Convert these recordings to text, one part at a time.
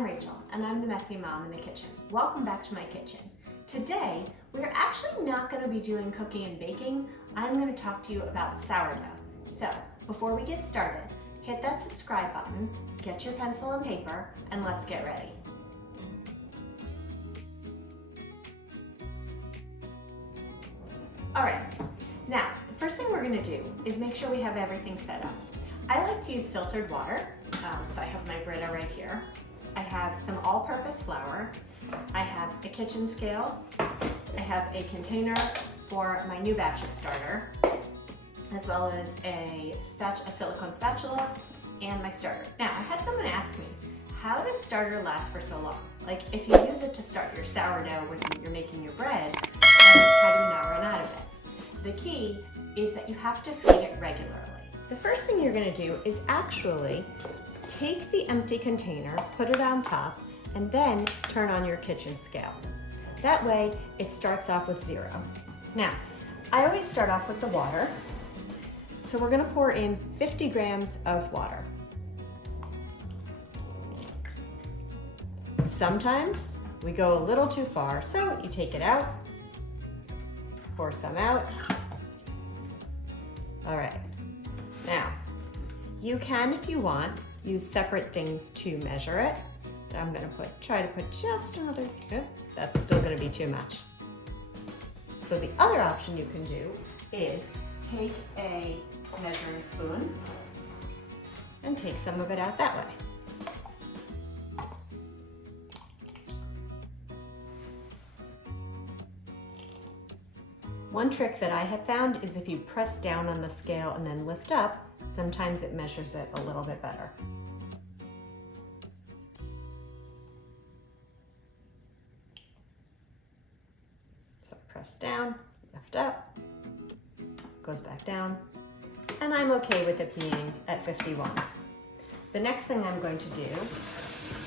I'm Rachel, and I'm the messy mom in the kitchen. Welcome back to my kitchen. Today, we're actually not going to be doing cooking and baking. I'm going to talk to you about sourdough. So, before we get started, hit that subscribe button, get your pencil and paper, and let's get ready. All right, now, the first thing we're going to do is make sure we have everything set up. I like to use filtered water, so I have my Brita right here. I have some all-purpose flour. I have a kitchen scale. I have a container for my new batch of starter, as well as a silicone spatula and my starter. Now, I had someone ask me, how does starter last for so long? Like, if you use it to start your sourdough when you're making your bread, then how do you not run out of it? The key is that you have to feed it regularly. The first thing you're gonna do is actually take the empty container, put it on top, and then turn on your kitchen scale. That way, it starts off with 0. Now, I always start off with the water. So we're gonna pour in 50 grams of water. Sometimes we go a little too far, so you take it out, pour some out. All right. Now, you can, if you want, use separate things to measure it. I'm gonna try to put just another, that's still gonna be too much. So the other option you can do is take a measuring spoon and take some of it out that way. One trick that I have found is if you press down on the scale and then lift up, sometimes it measures it a little bit better. So press down, lift up, goes back down, and I'm okay with it being at 51. The next thing I'm going to do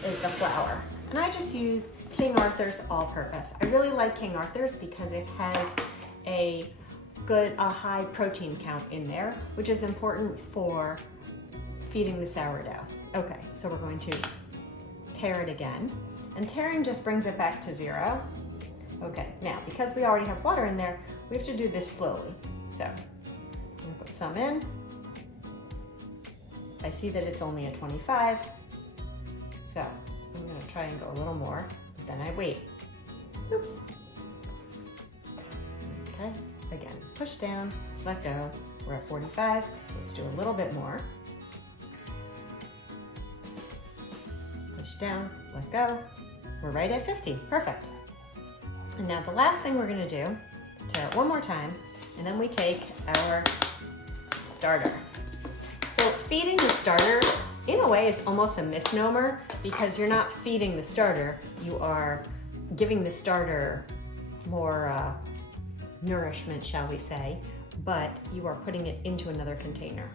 is the flour. And I just use King Arthur's all-purpose. I really like King Arthur's because it has a high protein count in there, which is important for feeding the sourdough. Okay, so we're going to tare it again. And tearing just brings it back to 0. Okay, now because we already have water in there, we have to do this slowly. So I'm gonna put some in. I see that it's only a 25. So I'm gonna try and go a little more, but then I wait. Oops. Okay, again, push down, let go. We're at 45, so let's do a little bit more. Push down, let go. We're right at 50, perfect. And now the last thing we're gonna do, tear it one more time, and then we take our starter. So feeding the starter, in a way, is almost a misnomer because you're not feeding the starter, you are giving the starter more nourishment, shall we say, but you are putting it into another container.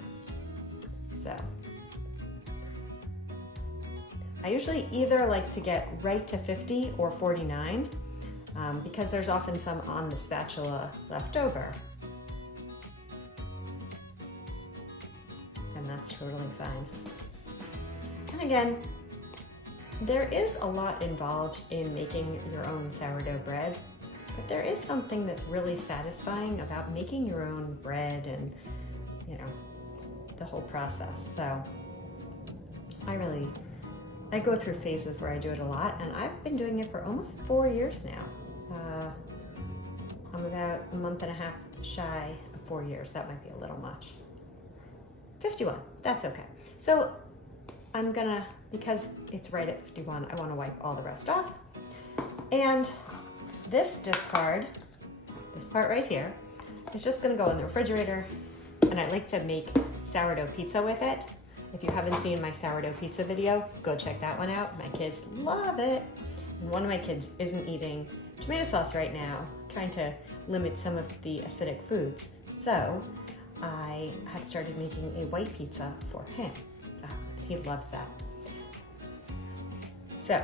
So I usually either like to get right to 50 or 49 because there's often some on the spatula left over. And that's totally fine. And again, there is a lot involved in making your own sourdough bread. But there is something that's really satisfying about making your own bread and, the whole process. So I go through phases where I do it a lot, and I've been doing it for almost 4 years now. I'm about a month and a half shy of 4 years. That might be a little much. 51, that's okay. So I'm gonna, because it's right at 51, I wanna wipe all the rest off. And this discard, this part right here, is just gonna go in the refrigerator, and I like to make sourdough pizza with it. If you haven't seen my sourdough pizza video, go check that one out. My kids love it. And one of my kids isn't eating tomato sauce right now, trying to limit some of the acidic foods. So I have started making a white pizza for him. He loves that. So,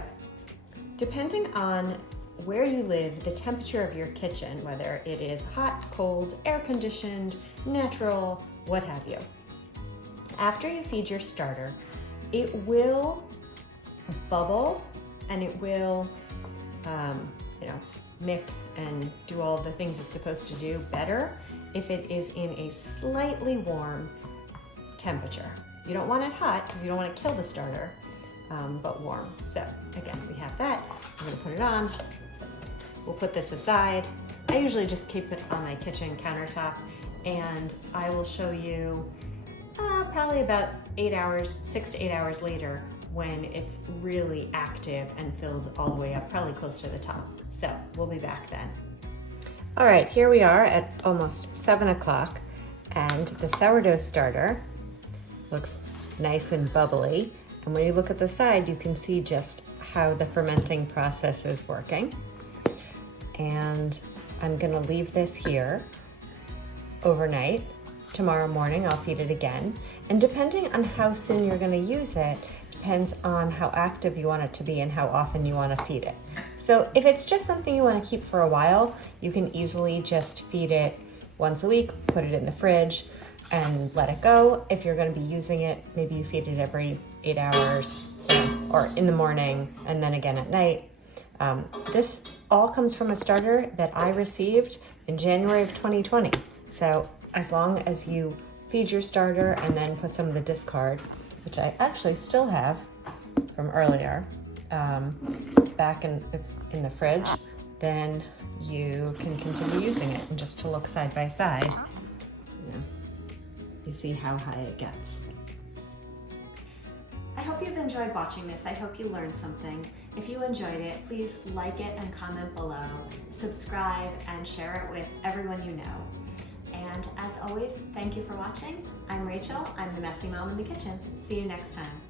depending on where you live, the temperature of your kitchen, whether it is hot, cold, air-conditioned, natural, what have you. After you feed your starter, it will bubble and it will, you know, mix and do all the things it's supposed to do better if it is in a slightly warm temperature. You don't want it hot because you don't want to kill the starter, but warm. So again, we have that. I'm gonna put it on. We'll put this aside. I usually just keep it on my kitchen countertop, and I will show you probably about 6 to 8 hours later when it's really active and filled all the way up, probably close to the top. So we'll be back then. All right, here we are at almost 7 o'clock, and the sourdough starter looks nice and bubbly. And when you look at the side, you can see just how the fermenting process is working. And I'm gonna leave this here overnight. Tomorrow morning, I'll feed it again. And depending on how soon you're gonna use it, depends on how active you want it to be and how often you wanna feed it. So if it's just something you wanna keep for a while, you can easily just feed it once a week, put it in the fridge, and let it go. If you're gonna be using it, maybe you feed it every 8 hours, or in the morning, and then again at night. This all comes from a starter that I received in January of 2020. So as long as you feed your starter and then put some of the discard, which I actually still have from earlier, back in the fridge, then you can continue using it. And just to look side by side, you see how high it gets. I hope you've enjoyed watching this. I hope you learned something. If you enjoyed it, please like it and comment below, subscribe, and share it with everyone you know. And as always, thank you for watching. I'm Rachel. I'm the Messy Mom in the Kitchen. See you next time.